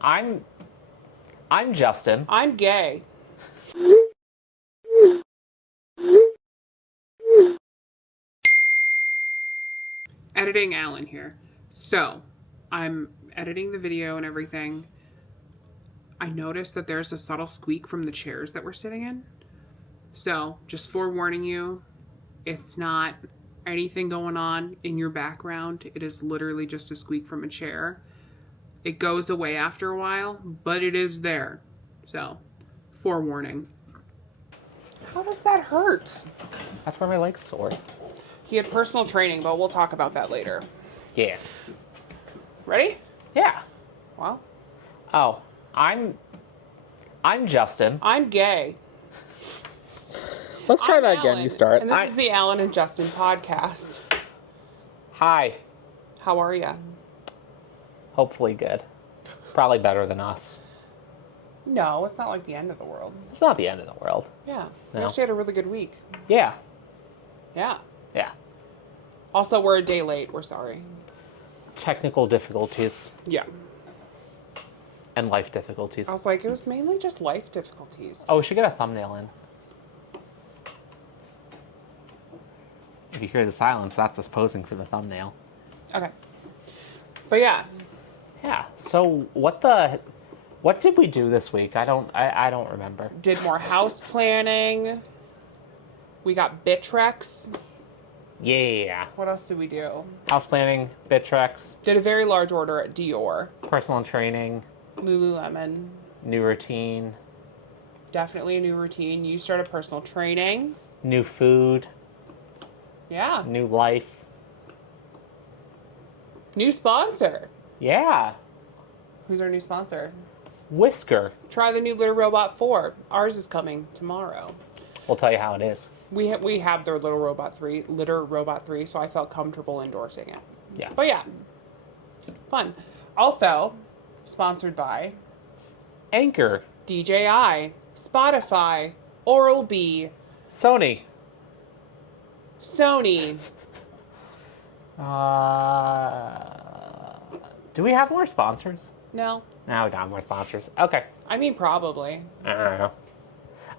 I'm Justin. I'm gay. Editing Alan here. So, I'm editing the video and everything. I noticed that there's a subtle squeak from the chairs that we're sitting in. So, just forewarning you, it's not anything going on in your background. It is literally just a squeak from a chair. It goes away after a while, but it is there. So, forewarning. How does that hurt? That's where my leg's sore. He had personal training, but we'll talk about that later. Yeah. Ready? Yeah. Well, Oh, I'm Justin. I'm gay. Let's try I'm that again. Alan, You start. And this is the Alan and Justin podcast. Hi. How are ya? Hopefully good. Probably better than us. No, it's not like the end of the world. It's not the end of the world. Yeah. We No. actually had a really good week. Yeah. Yeah. Yeah. Also, we're a day late. We're sorry. Technical difficulties Yeah. and life difficulties. I was like, it was mainly just life difficulties. Oh, we should get a thumbnail in. If you hear the silence, that's us posing for the thumbnail. Okay. But yeah. Yeah. So what did we do this week? I don't remember. Did more house planning. We got Bitrex. Yeah. What else did we do? House planning, Bitrex, Did a very large order at Dior. personal training, Lululemon. new routine, Definitely a new routine. You started personal training. new food, Yeah. new life. New sponsor. Yeah. Who's our new sponsor? Whisker. Try the new Litter Robot 4. Ours is coming tomorrow. We'll tell you how it is. We have their Litter Robot 3, so I felt comfortable endorsing it. Yeah. But yeah, fun. Also, sponsored by Anchor. DJI, Spotify, Oral-B, Sony. Sony. Do we have more sponsors? No, No, we don't have more sponsors. Okay. I mean probably. I don't know.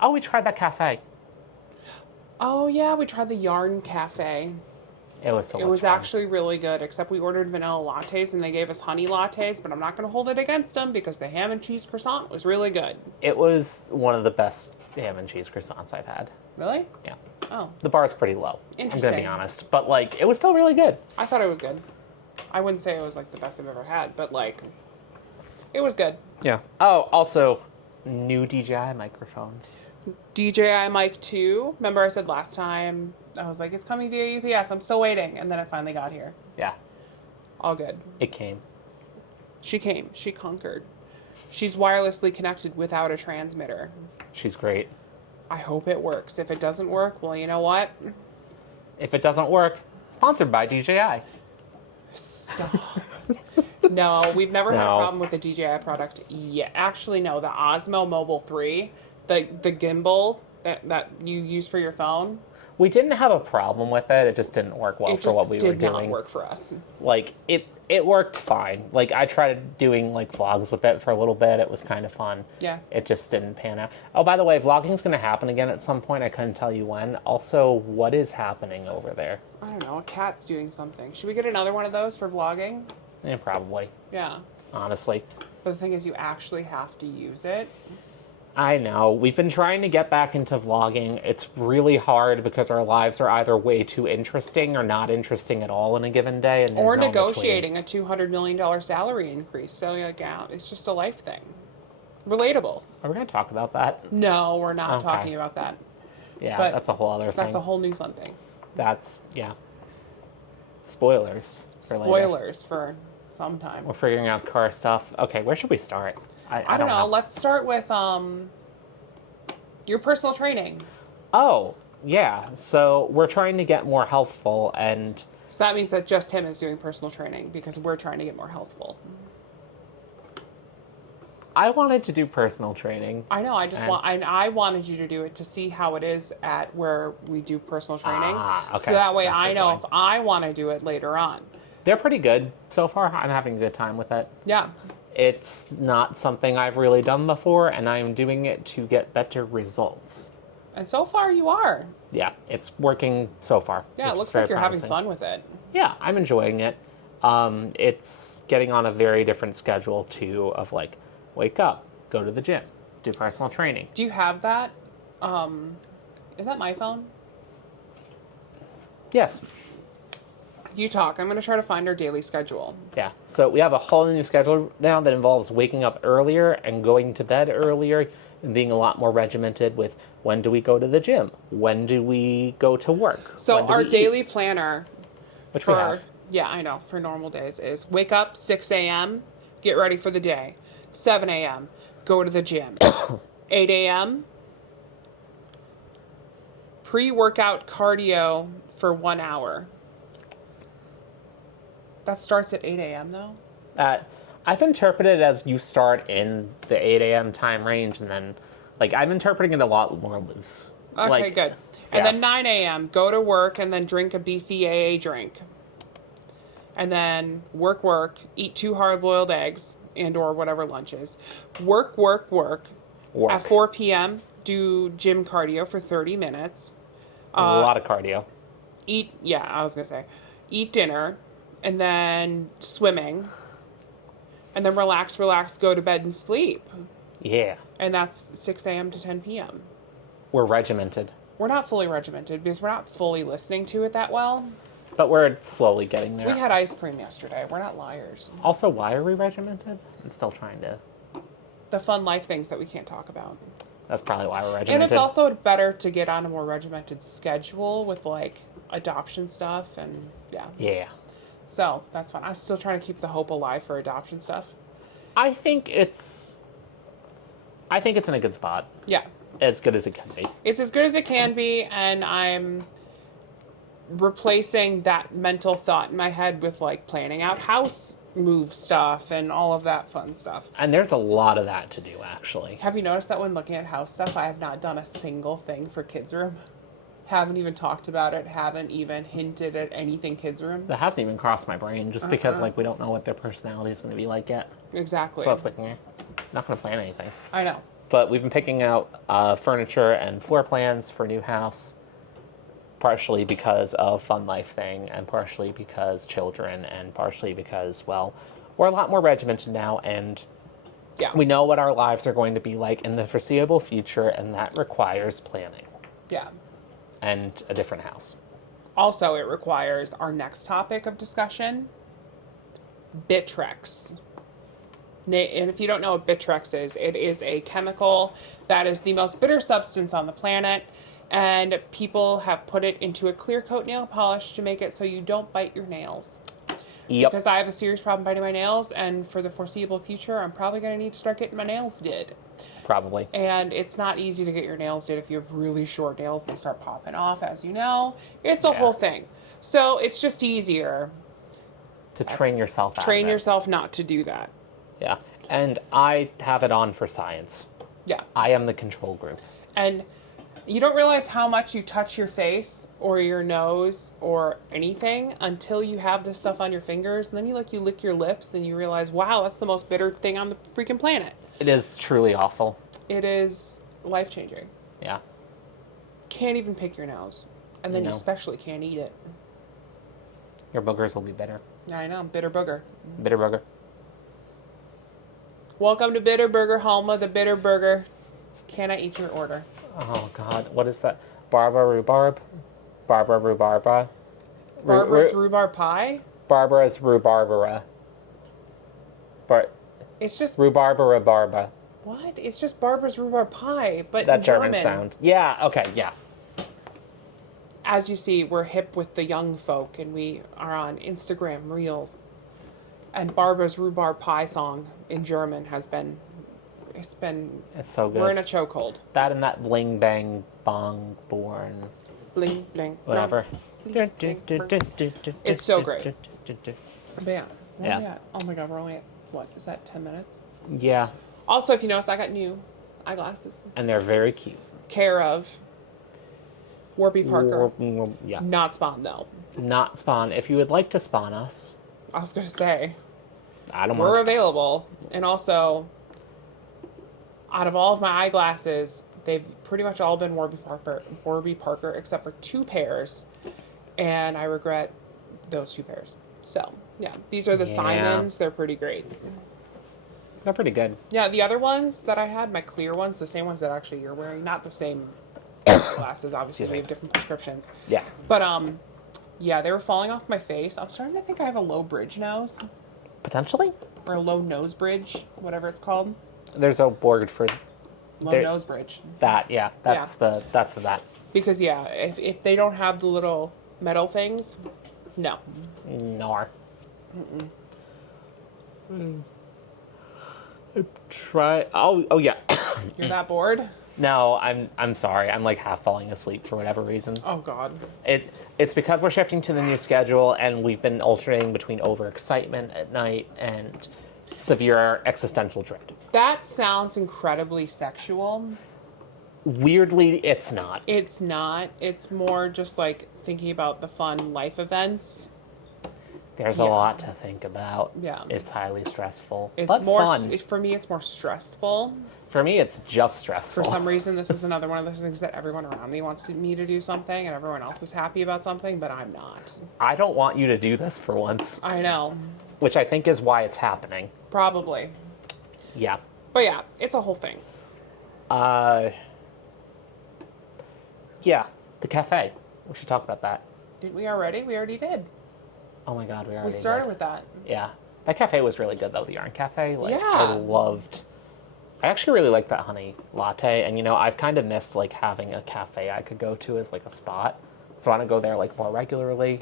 Oh, we tried that cafe. Oh yeah, we tried the Yarn Cafe. It was so much It was fun. actually really good, except we ordered vanilla lattes and they gave us honey lattes, but I'm not going to hold it against them because the ham and cheese croissant was really good. It was one of the best ham and cheese croissants I've had. Really? Yeah. Oh, The bar's pretty low. I'm gonna be Interesting. honest. But like it was still really good. I thought it was good. I wouldn't say it was like the best I've ever had, but like, it was good. Yeah. Oh, also new DJI microphones. DJI Mic 2. Remember I said last time, I was like, it's coming via UPS. I'm still waiting. And then it finally got here. Yeah. All good. It came. She came. She conquered. She's wirelessly connected without a transmitter. She's great. I hope it works. If it doesn't work, well, you know what? If it doesn't work, sponsored by DJI. Stop. No, we've never had a No. problem with the DJI product yet. Actually, no. The Osmo Mobile 3, the gimbal that you use for your phone, We didn't have a problem with it. It just didn't work well it for just what we were did not doing. work for us. Like it worked fine. Like I tried doing like vlogs with it for a little bit. It was kind of fun. Yeah. It just didn't pan out. Oh, by the way, vlogging's going to happen again at some point. I couldn't tell you when. Also, what is happening over there? I don't know. A cat's doing something. Should we get another one of those for vlogging? Yeah, probably. Yeah. Honestly. But the thing is, you actually have to use it. I know. We've been trying to get back into vlogging. It's really hard because our lives are either way too interesting or not interesting at all in a given day. And there's Or no in between. negotiating a $200 million salary increase. So, like, yeah, it's just a life thing. Relatable. Are we going to talk about that? No, we're not Okay. talking about that. Yeah, But that's a whole other thing. That's a whole new fun thing. That's, yeah. Spoilers. For later. Spoilers for some time. We're figuring out car stuff. Okay, where should we start? I don't know. Let's start with your personal training. Oh, yeah. So we're trying to get more healthful, and So that means that just him is doing personal training because we're trying to get more healthful. I wanted to do personal training. I know. I wanted you to do it to see how it is at where we do personal training. Okay. So that way That's I good know going. if I want to do it later on. They're pretty good so far. I'm having a good time with it. Yeah. It's not something I've really done before, and I'm doing it to get better results. And so far you are. Yeah, it's working so far. Yeah, it which is looks very like you're having promising. fun with it. Yeah, I'm enjoying it. It's getting on a very different schedule too of like, wake up, go to the gym, do personal training. Do you have that? Is that my phone? Yes. You talk. I'm going to try to find our daily schedule. Yeah. So we have a whole new schedule now that involves waking up earlier and going to bed earlier and being a lot more regimented with when do we go to the gym? When do we go to work? So When do our we daily eat? planner Which we for, have. yeah, I know, for normal days is wake up 6 a.m., get ready for the day. 7 a.m., go to the gym. 8 a.m., pre-workout cardio for 1 hour. That starts at 8 a.m. though? I've interpreted it as you start in the 8 a.m. time range, and then, like, I'm interpreting it a lot more loose. Okay, Like, good. yeah. And then 9 a.m., go to work and then drink a BCAA drink. And then work, eat 2 hard-boiled eggs and or whatever lunch is. Work. Work. At 4 p.m., do gym cardio for 30 minutes. A lot of cardio. Eat dinner, and then swimming. And then relax, go to bed and sleep. Yeah. And that's 6 a.m. to 10 p.m. We're regimented. We're not fully regimented because we're not fully listening to it that well. But we're slowly getting there. We had ice cream yesterday. We're not liars. Also, why are we regimented? I'm still trying to... The fun life things that we can't talk about. That's probably why we're regimented. And it's also better to get on a more regimented schedule with, like, adoption stuff and, yeah. Yeah. So, that's fun. I'm still trying to keep the hope alive for adoption stuff. I think it's in a good spot. Yeah. As good as it can be. It's as good as it can be, and I'm replacing that mental thought in my head with, like, planning out house move stuff and all of that fun stuff. And there's a lot of that to do, actually. Have you noticed that when looking at house stuff, I have not done a single thing for kids' room? Haven't even talked about it, haven't even hinted at anything kids' room? That hasn't even crossed my brain, just because, like, we don't know what their personality is going to be like yet. Exactly. So it's like, not going to plan anything. I know. But we've been picking out furniture and floor plans for new house, partially because of Fun Life thing, and partially because children, and partially because, well, we're a lot more regimented now, and Yeah. we know what our lives are going to be like in the foreseeable future, and that requires planning Yeah. and a different house. Also, it requires our next topic of discussion, Bitrex. And if you don't know what Bitrex is, it is a chemical that is the most bitter substance on the planet, and people have put it into a clear coat nail polish to make it so you don't bite your nails. Yep. Because I have a serious problem biting my nails, and for the foreseeable future, I'm probably going to need to start getting my nails did. Probably. And it's not easy to get your nails did if you have really short nails. They start popping off, as you know. It's a whole thing. So it's just easier. To train yourself out Train of it. yourself not to do that. Yeah. And I have it on for science. Yeah. I am the control group. And you don't realize how much you touch your face or your nose or anything until you have this stuff on your fingers. And then you lick your lips and you realize, wow, that's the most bitter thing on the freaking planet. It is truly awful. It is life-changing. Yeah. Can't even pick your nose. And then you especially can't eat it. Your boogers will be bitter. I know, bitter booger. Bitter booger. Welcome to Bitter Burger, home of the Bitter Burger. Can I eat your order? Oh, God. What is that? Barbara rhubarb? Barbara rhubarba? Barbara's rhubarb pie? Barbara's rhubarbara. It's just... Rhubarbara barba. What? It's just Barbara's rhubarb pie, but That in German sound. Yeah, okay, yeah. As you see, we're hip with the young folk, and we are on Instagram Reels. And Barbara's rhubarb pie song in German has been... It's so good. We're in a chokehold. That and that bling bang bong born. Bling, bling. Whatever. It's so great. But yeah. Where are we Yeah. at? Oh my god, we're only at, what, is that 10 minutes? Yeah. Also, if you notice, I got new eyeglasses. And they're very cute. Care of Warby Parker. Yeah. Not Spawn, though. Not spawn. If you would like to spawn us, I was going to say. I don't We're want. available. And also, out of all of my eyeglasses, they've pretty much all been Warby Parker except for 2 pairs. And I regret those 2 pairs. So, yeah. These are the Yeah. Simons. They're pretty great. They're pretty good. Yeah, the other ones that I had, my clear ones, the same ones that actually you're wearing, not the same glasses, obviously we have different prescriptions. Yeah. But yeah, they were falling off my face. I'm starting to think I have a low bridge nose. Potentially. Or a low nose bridge, whatever it's called. There's a word for Low there- nose bridge. that. Yeah. That's the that. Because yeah, if they don't have the little metal things, no. Nor. Try. Oh yeah. You're that bored? No, I'm sorry. I'm like half falling asleep for whatever reason. Oh god. It's because we're shifting to the new schedule, and we've been alternating between overexcitement at night and severe existential dread. That sounds incredibly sexual. Weirdly, it's not. It's not. It's more just like thinking about the fun life events. There's a lot to think about. Yeah. It's highly stressful. It's but more fun. for me. It's more stressful. For me, it's just stressful. For some reason, this is another one of those things that everyone around me wants me to do something, and everyone else is happy about something, but I'm not. I don't want you to do this for once, I know. which I think is why it's happening. Probably. Yeah. But yeah, it's a whole thing. Yeah, the cafe. We should talk about that. Did we already? We already did. Oh my god, we already We started did. with that. Yeah. That cafe was really good, though, the Yarn Cafe. Like, Yeah. I actually really like that honey latte, and, I've kind of missed, like, having a cafe I could go to as, like, a spot. So I want to go there, like, more regularly.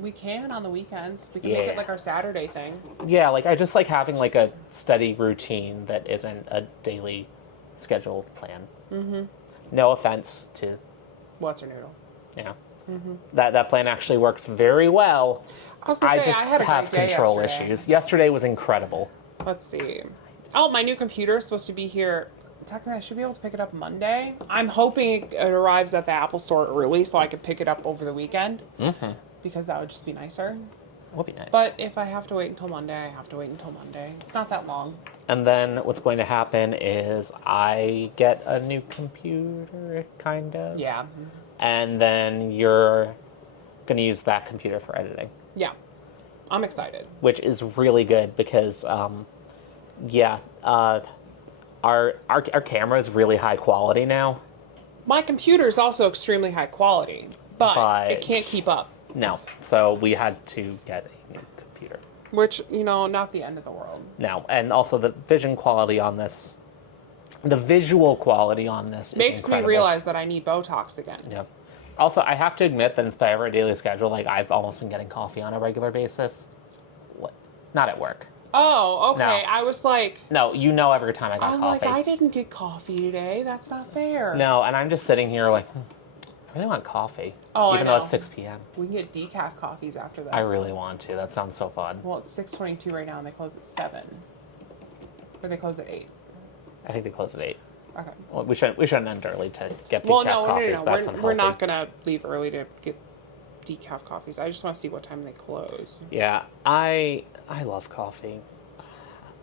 We can on the weekends. We can make Yeah. it like our Saturday thing. Yeah, like, I just like having, like, a steady routine that isn't a daily scheduled plan. Mm-hmm. No offense to, What's her noodle? that plan actually works very well. I was gonna say, just I had a have great day control yesterday. issues. Yesterday was incredible. Let's see. Oh, my new computer is supposed to be here. Technically, I should be able to pick it up Monday. I'm hoping it arrives at the Apple Store early so I could pick it up over the weekend. Mm-hmm. Because that would just be nicer. Would be nice. But if I have to wait until Monday, I have to wait until Monday. It's not that long. And then what's going to happen is I get a new computer, kind of. Yeah. And then you're going to use that computer for editing, Yeah. I'm excited. which is really good because, our camera is really high quality now. My computer is also extremely high quality, but it can't keep up. No, so we had to get a new computer. Which, not the end of the world. No, and also the visual quality on this is Makes me incredible. realize that I need Botox again. Yeah. Also, I have to admit that in spite of our daily schedule, like, I've almost been getting coffee on a regular basis. Not at work. Oh, okay. No. I was like, No, every time I got coffee. I didn't get coffee today. That's not fair. No, and I'm just sitting here like, I really want coffee. Oh, I Even though know. it's 6 p.m. We can get decaf coffees after this. I really want to. That sounds so fun. Well, it's 6:22 right now, and they close at 7. Or they close at 8. I think they close at 8. Okay. Well, we shouldn't end early to get decaf Well, no, coffees. no. That's We're not unhealthy. going to leave early to get decaf coffees. I just want to see what time they close. Yeah, I love coffee.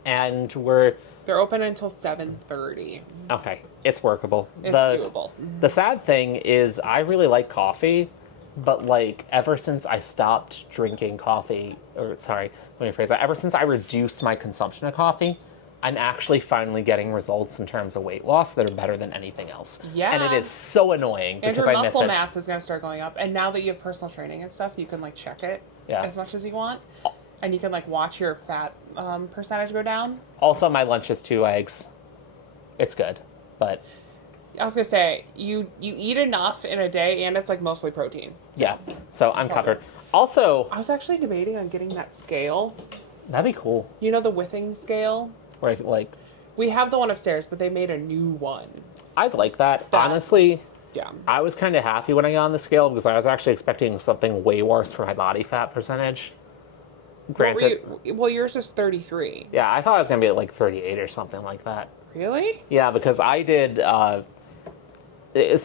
And They're open until 7:30. okay, it's workable. It's doable. The sad thing is I really like coffee, but like ever since I stopped drinking coffee, or sorry, let me phrase that, ever since I reduced my consumption of coffee, I'm actually finally getting results in terms of weight loss that are better than anything else. Yeah. And it is so annoying And because your I miss muscle it. mass is going to start going up. And now that you have personal training and stuff, you can like check it Yeah. as much as you want. And you can like watch your fat percentage go down. Also, my lunch is 2 eggs. It's good, but I was going to say, you eat enough in a day and it's like mostly protein. yeah, so I'm all covered. good. Also, I was actually debating on getting that scale. that'd be cool. You know the Withing scale? Where like, We have the one upstairs, but they made a new one. I'd like that. Honestly, Yeah. I was kind of happy when I got on the scale because I was actually expecting something way worse for my body fat percentage. Granted, Well, yours is 33. yeah, I thought I was going to be at like 38 or something like that. Really? Yeah, because I did. So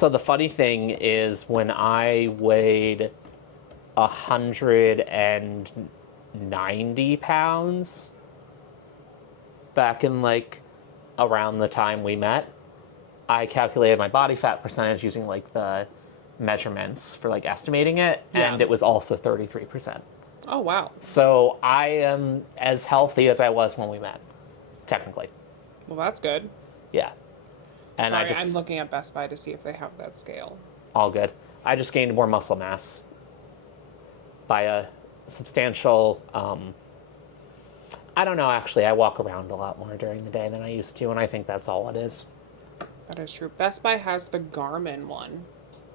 the funny thing is when I weighed 109 90 pounds back in like around the time we met. I calculated my body fat percentage using like the measurements for like estimating it, and it was also 33%. Oh, wow. So I am as healthy as I was when we met, technically. Well, that's good. Yeah. And Sorry, I'm looking at Best Buy to see if they have that scale. All good. I just gained more muscle mass by a substantial, I don't know, actually. I walk around a lot more during the day than I used to, and I think that's all it is. That is true. Best Buy has the Garmin one.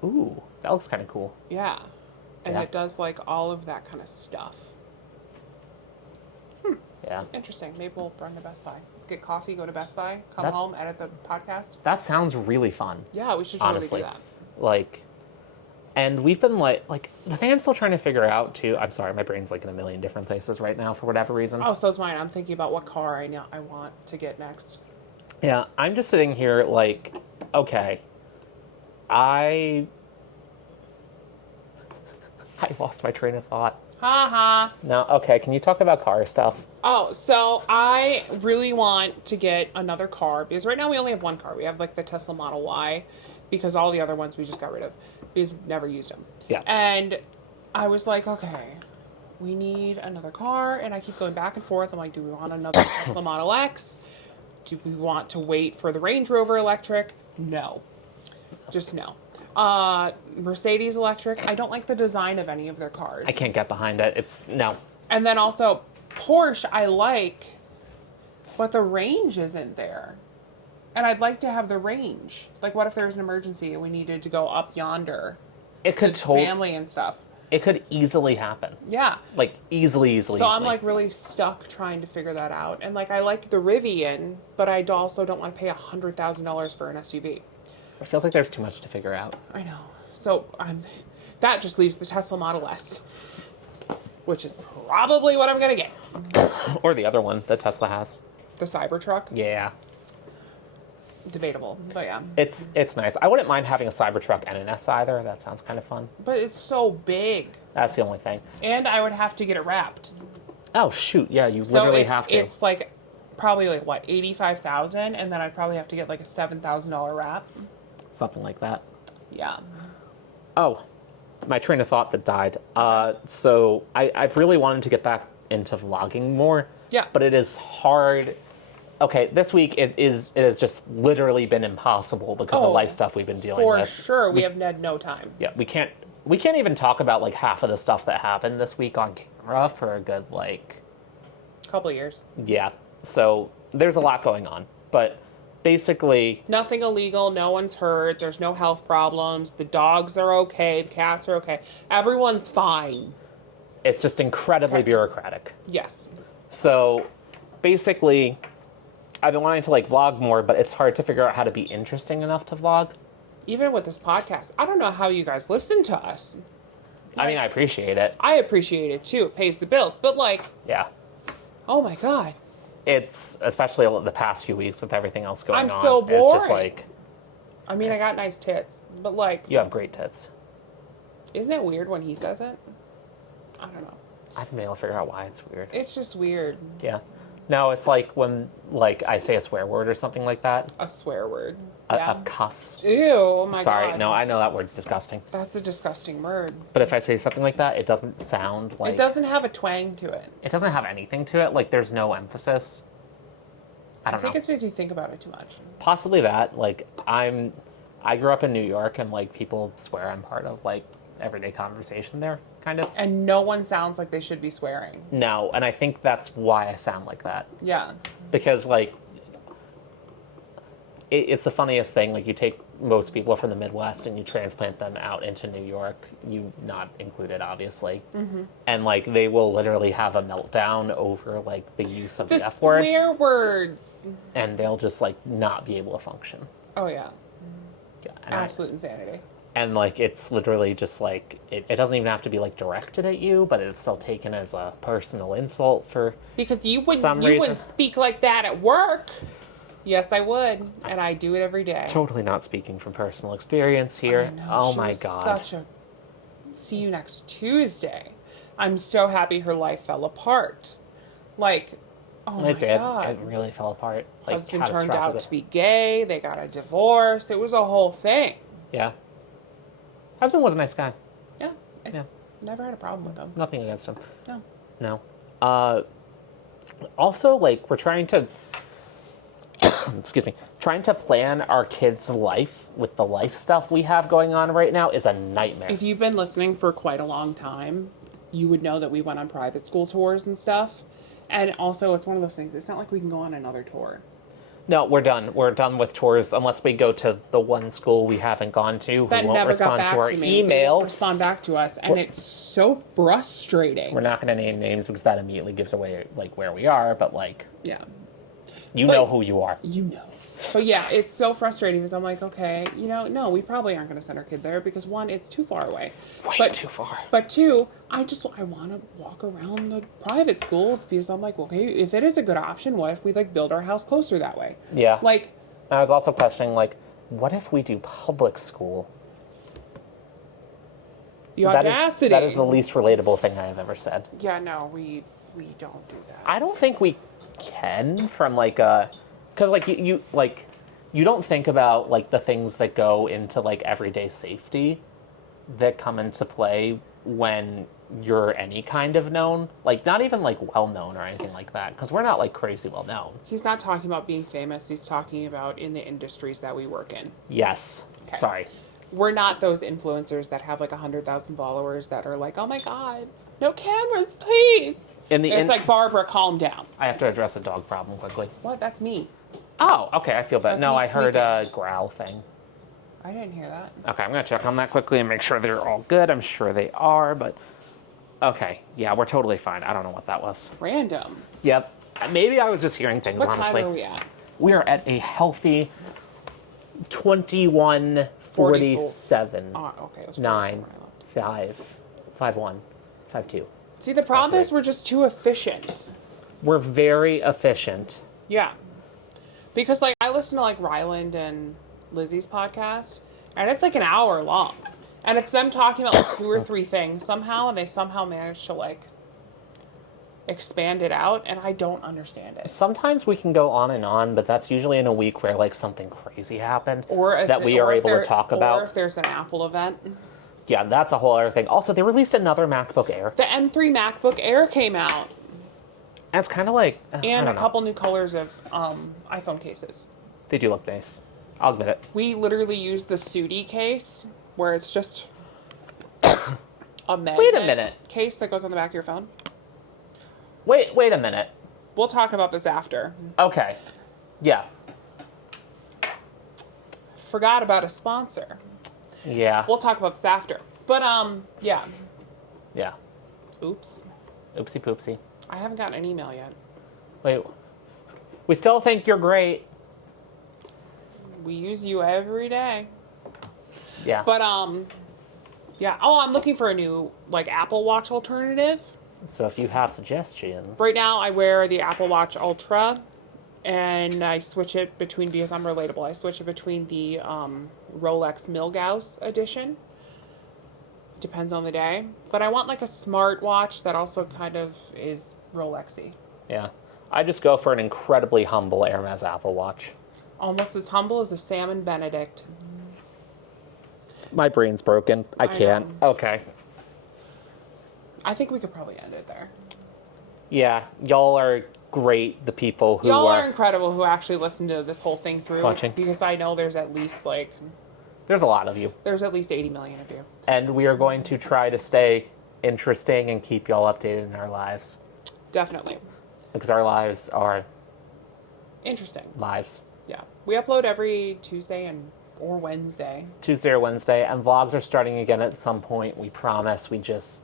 Ooh, that looks kind of cool. Yeah. And Yeah. it does like all of that kind of stuff. Yeah. Interesting. Maybe we'll run to Best Buy. Get coffee, go to Best Buy, come That- home, edit the podcast. That sounds really fun. Yeah, we should totally Honestly. do that. Like, and we've been like, the thing I'm still trying to figure out too, I'm sorry, my brain's like in a million different places right now for whatever reason. Oh, so's mine. I'm thinking about what car I want to get next. Yeah, I'm just sitting here like, okay, I lost my train of thought. Ha ha. No, okay, can you talk about car stuff? Oh, so I really want to get another car because right now we only have one car. We have like the Tesla Model Y because all the other ones we just got rid of because we never used them. Yeah. And I was like, okay, we need another car. And I keep going back and forth. I'm like, do we want another Tesla Model X? Do we want to wait for the Range Rover electric? No. Just no. Mercedes electric. I don't like the design of any of their cars. I can't get behind it. It's, no. And then also Porsche I like, but the range isn't there. And I'd like to have the range. Like what if there was an emergency and we needed to go up yonder It could to family and stuff? It could easily happen. Yeah. Like, easily. So I'm like really stuck trying to figure that out. And like I like the Rivian, but I also don't want to pay $100,000 for an SUV. It feels like there's too much to figure out. I know. So that just leaves the Tesla Model S, which is probably what I'm going to get. Or the other one that Tesla has. The Cybertruck. Yeah. Debatable, but yeah. It's nice. I wouldn't mind having a Cybertruck and an S either. That sounds kind of fun. But it's so big. That's the only thing. And I would have to get it wrapped. Oh, shoot. Yeah, you literally have to. It's like probably like what, $85,000, and then I'd probably have to get like a $7,000 wrap. Something like that. Yeah. Oh, my train of thought that died. So I've really wanted to get back into vlogging more. Yeah. But it is hard. Okay, this week it has just literally been impossible because of the life stuff we've been dealing with. For sure, we have had no time. Yeah, we can't even talk about like half of the stuff that happened this week on camera for a good couple of years. Yeah. So there's a lot going on, but basically nothing illegal, no one's hurt, there's no health problems, the dogs are okay, the cats are okay, everyone's fine. It's just incredibly bureaucratic. Yes. So basically I've been wanting to vlog more, but it's hard to figure out how to be interesting enough to vlog. Even with this podcast, I don't know how you guys listen to us. I mean, I appreciate it. I appreciate it too. It pays the bills. But yeah. Oh my God. It's especially the past few weeks with everything else going on. I'm so boring. It's just I mean, I got nice tits, but you have great tits. Isn't it weird when he says it? I don't know. I haven't been able to figure out why it's weird. It's just weird. Yeah. No, it's like when I say a swear word or something like that. A swear word. A cuss. Ew, oh my God. Sorry, no, I know that word's disgusting. That's a disgusting word. But if I say something like that, it doesn't sound like... It doesn't have a twang to it. It doesn't have anything to it. There's no emphasis. I think it's because you think about it too much. Possibly that. I grew up in New York, and people swear I'm part of everyday conversation there, kind of. And no one sounds like they should be swearing. No, and I think that's why I sound like that. Yeah. Because it's the funniest thing. You take most people from the Midwest and you transplant them out into New York, you not included, obviously. Mm-hmm. And they will literally have a meltdown over the use of the F word. The swear words. And they'll just not be able to function. Oh yeah. Yeah. Absolute insanity. And it's literally just it doesn't even have to be directed at you, but it's still taken as a personal insult for because you wouldn't speak like that at work. Yes, I would, and I do it every day. Totally not speaking from personal experience here. I know, oh she my was God. See you next Tuesday. I'm so happy her life fell apart. Like, oh my It did. God. It really fell apart. Like, Husband turned out to catastrophically. be gay. They got a divorce. It was a whole thing. Yeah. Husband was a nice guy. Yeah. I Yeah. never had a problem with him. Nothing against him. No. No. Also, like, we're trying to, excuse me, trying to plan our kids' life with the life stuff we have going on right now is a nightmare. If you've been listening for quite a long time, you would know that we went on private school tours and stuff. And also, it's one of those things. It's not like we can go on another tour. No, we're done. We're done with tours unless we go to the one school we haven't gone to That who won't never got respond back to our to me. They won't emails. respond back to us, and it's so frustrating. We're not going to name names because that immediately gives away like where we are, but like Yeah, you know who you are. you know. But yeah, it's so frustrating because I'm like, okay, no, we probably aren't going to send our kid there because one, it's too far away. Way too far. But two, I want to walk around the private school because I'm like, okay, if it is a good option, what if we like build our house closer that way? Yeah. Like, I was also questioning like, what if we do public school? the audacity. That is the least relatable thing I have ever said. Yeah, no, we don't do that. I don't think we can from like a, because like you don't think about like the things that go into like everyday safety that come into play when you're any kind of known, like not even like well known or anything like that, because we're not like crazy well known. He's not talking about being famous. He's talking about in the industries that we work in. Yes. Okay. Sorry. We're not those influencers that have like 100,000 followers that are like, oh my God, no cameras, please. It's like, Barbara, calm down. I have to address a dog problem quickly. What? That's me. Oh, okay, I feel bad. That's No, me I heard a squeaking. growl thing. I didn't hear that. Okay, I'm gonna check on that quickly and make sure they're all good. I'm sure they are, but okay, yeah, we're totally fine. I don't know what that was. Random. Yep, maybe I was just hearing things. What honestly, time are we at? we are at a healthy 21:47. Oh, okay. It was 9, 44 when I looked. 5, 5, 1, 5, 2. See, the problem is Okay. we're just too efficient. We're very efficient. Yeah. Because, like, I listen to, like, Ryland and Lizzie's podcast, and it's, like, an hour long. And it's them talking about, like, 2 or 3 things somehow, and they somehow manage to, like, expand it out, and I don't understand it. Sometimes we can go on, but that's usually in a week where, like, something crazy happened Or that we are able to talk Or about. if there's an Apple event. Yeah, that's a whole other thing. Also, they released another MacBook Air. The M3 MacBook Air came out. And it's kind of like... I And a don't know. couple new colors of iPhone cases. They do look nice. I'll admit it. We literally used the Sudi case, where it's just a magnet minute. case that goes on the back of your phone. Wait a minute. We'll talk about this after. Okay. Yeah. Forgot about a sponsor. Yeah. We'll talk about this after. But, yeah. Yeah. Oops. Oopsie poopsie. I haven't gotten an email yet. Wait. We still think you're great. We use you every day. Yeah. But, yeah. Oh, I'm looking for a new, like, Apple Watch alternative. So if you have suggestions... Right now, I wear the Apple Watch Ultra, and I switch it between, because I'm relatable, I switch it between the Rolex Milgauss edition. Depends on the day. But I want, like, a smart watch that also kind of is Rolexy. Yeah. I just go for an incredibly humble Hermes Apple Watch. Almost as humble as a Salmon Benedict. My brain's broken. I can't. know. Okay. I think we could probably end it there. Yeah. Y'all are great, the people who Y'all are... are incredible who actually listened to this whole thing through. Watching. Because I know there's at least, like... There's a lot of you. There's at least 80 million of you. And we are going to try to stay interesting and keep y'all updated in our lives. Definitely. Because our lives are Interesting. lives. Yeah. We upload every Tuesday or Wednesday. Tuesday or Wednesday, and vlogs are starting again at some point. We promise. We just...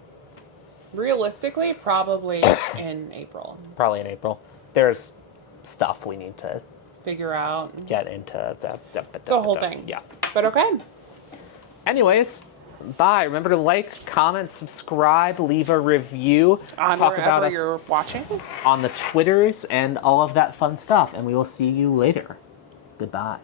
Realistically, probably in April. Probably in April. There's stuff we need to Figure out. get into. It's a whole thing. Yeah. But okay. Anyways, bye. Remember to like, comment, subscribe, leave a review. On talk about wherever us you're watching. on the Twitters and all of that fun stuff. And we will see you later. Goodbye.